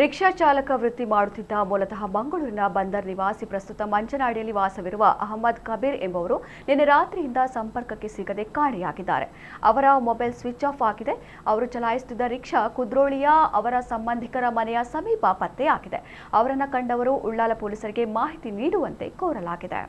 Rickshaw ಚಾಲಕ ವೃತ್ತಿ ಮಾಡುತ್ತಿದ್ದ ಮೂಲತಃ ಮಂಗಳೂರಿನ ಬಂದರ್ ನಿವಾಸಿ ಪ್ರಸ್ತುತ ಮಂಚನಾಡಿಯಲ್ಲಿ ವಾಸವಿರುವ ಅಹಮದ್ ಕಬೀರ್ ಎಂಬುವರು ನಿನ್ನೆ ರಾತ್ರಿಯಿಂದ ಸಂಪರ್ಕಕ್ಕೆ ಸಿಗದೆ ಕಾಣೆಯಾಗಿದ್ದಾರೆ. ಅವರ ಮೊಬೈಲ್ ಸ್ವಿಚ್ ಆಫ್ ಆಗಿದೆ. ಅವರು ಚಲಾಯಿಸುತ್ತಿದ್ದ ರಿಕ್ಷಾ ಕುದ್ರೋಳಿಯ ಅವರ ಸಂಬಂಧಿಕರ ಮನೆಯ ಸಮೀಪ ಪತ್ತೆಯಾಗಿದೆ. ಅವರನ್ನು ಕಂಡವರು ಉಳ್ಳಾಲ ಪೊಲೀಸರಿಗೆ ಮಾಹಿತಿ ನೀಡುವಂತೆ ಕೋರಲಾಗಿದೆ.